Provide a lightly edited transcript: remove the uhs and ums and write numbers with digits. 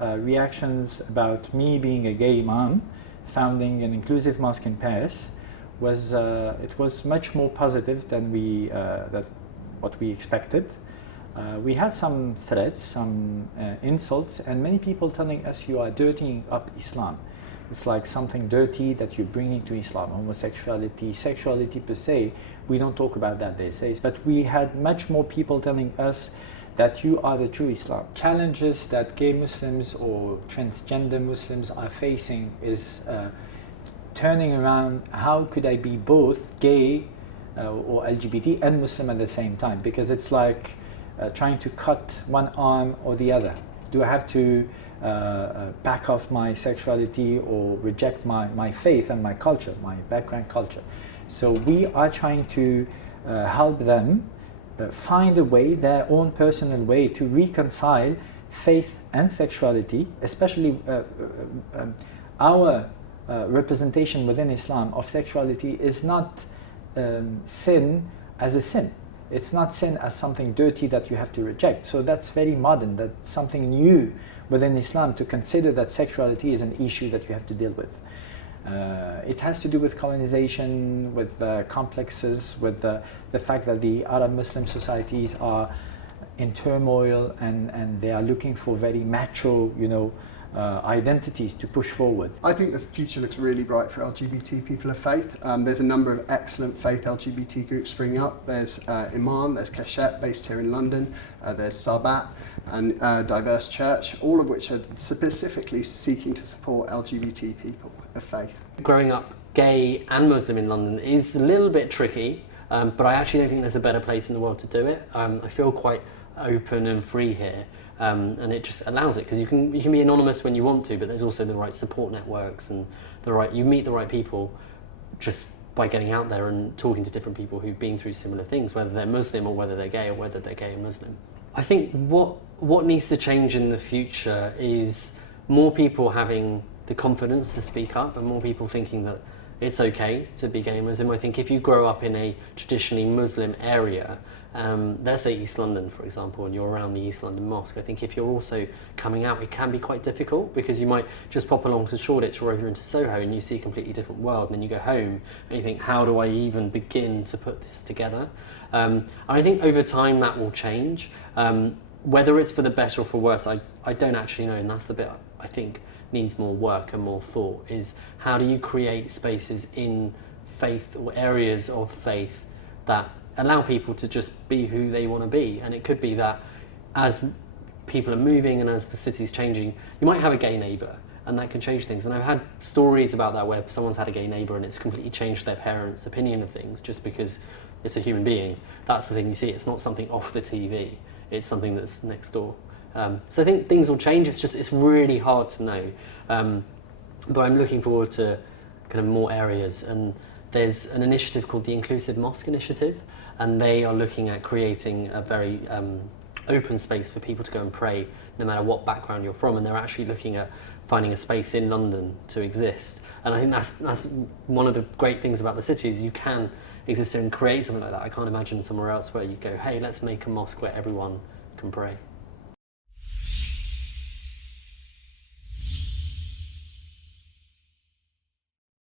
reactions about me being a gay imam, founding an inclusive mosque in Paris, it was much more positive than what we expected. We had some threats, some insults, and many people telling us you are dirtying up Islam. It's like something dirty that you're bringing to Islam, homosexuality, sexuality per se. We don't talk about that these days, but we had much more people telling us that you are the true Islam. Challenges that gay Muslims or transgender Muslims are facing is turning around, how could I be both gay or LGBT and Muslim at the same time? Because it's like trying to cut one arm or the other. Do I have to back off my sexuality or reject my faith and my culture, my background culture? So we are trying to help them find a way, their own personal way, to reconcile faith and sexuality, especially our representation within Islam of sexuality is not sin as a sin. It's not sin as something dirty that you have to reject. So that's very modern, that's something new within Islam, to consider that sexuality is an issue that you have to deal with. It has to do with colonization, with complexes, with the fact that the Arab Muslim societies are in turmoil and they are looking for very macho, identities to push forward. I think the future looks really bright for LGBT people of faith. There's a number of excellent faith LGBT groups springing up. There's Imam, there's Keshet, based here in London, there's Sabat, and Diverse Church, all of which are specifically seeking to support LGBT people of faith. Growing up gay and Muslim in London is a little bit tricky, but I actually don't think there's a better place in the world to do it. I feel quite open and free here. And it just allows it, because you can be anonymous when you want to, but there's also the right support networks and you meet the right people just by getting out there and talking to different people who've been through similar things, whether they're Muslim or whether they're gay or whether they're gay and Muslim. I think what needs to change in the future is more people having the confidence to speak up and more people thinking that it's okay to be gay and Muslim. I think if you grow up in a traditionally Muslim area, let's say East London, for example, and you're around the East London Mosque, I think if you're also coming out, it can be quite difficult, because you might just pop along to Shoreditch or over into Soho and you see a completely different world, and then you go home and you think, how do I even begin to put this together? I think over time that will change. Whether it's for the better or for worse, I don't actually know, and that's the bit I think needs more work and more thought, is how do you create spaces in faith or areas of faith that allow people to just be who they want to be. And it could be that as people are moving and as the city's changing, you might have a gay neighbour and that can change things. And I've had stories about that where someone's had a gay neighbour and it's completely changed their parents' opinion of things just because it's a human being. That's the thing you see. It's not something off the TV. It's something that's next door. So I think things will change. It's really hard to know. But I'm looking forward to kind of more areas. And there's an initiative called the Inclusive Mosque Initiative, and they are looking at creating a very open space for people to go and pray no matter what background you're from, and they're actually looking at finding a space in London to exist. And I think that's one of the great things about the city, is you can exist there and create something like that. I can't imagine somewhere else where you go, hey, let's make a mosque where everyone can pray.